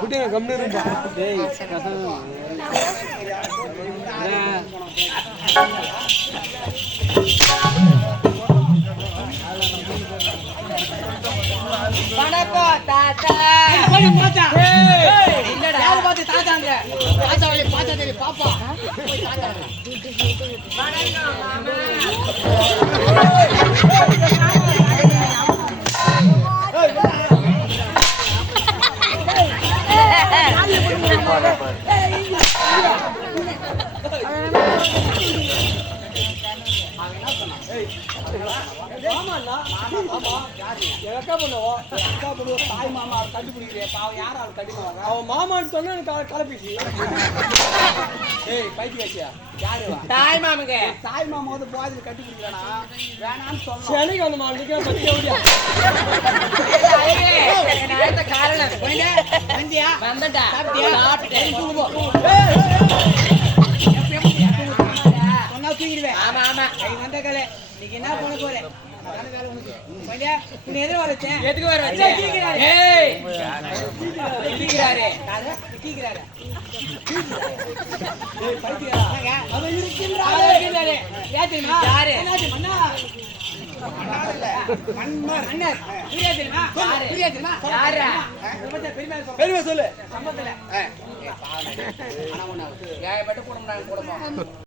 குட்டிங்க கம்னு வணக்கம் தாத்தா. இல்லடா பார்த்து தாத்தாங்க தாத்தா வழி பார்த்தா தெரியும் பாப்பா. வணக்கம் மாமா. தாய் மாமா கண்டுபிடிக்கிறேன் பாவம் யாரும் அவள் கட்டிக்குவாங்க. அவன் மாமான்னு சொன்னா எனக்கு கலப்பிச்சு. ஏய் பைக்கு வச்சியா யாரு தாய் மாமுங்க? தாய் மாமா வந்து போதில் கட்டி பிடிக்கிறானா வேணான்னு சொல்ல சென்னைக்கு வந்து மாவளுக்கு பத்தி எவ்வளியா காரணம் வந்தியா வந்துட்டா சாப்பிட்டேன் சொன்னா தூங்கிடுவேன். ஆமா ஆமா வந்த கலை நீங்க என்ன போன போறேன் எதுக்கு வர வச்சேன் பெருமை சொல்லு.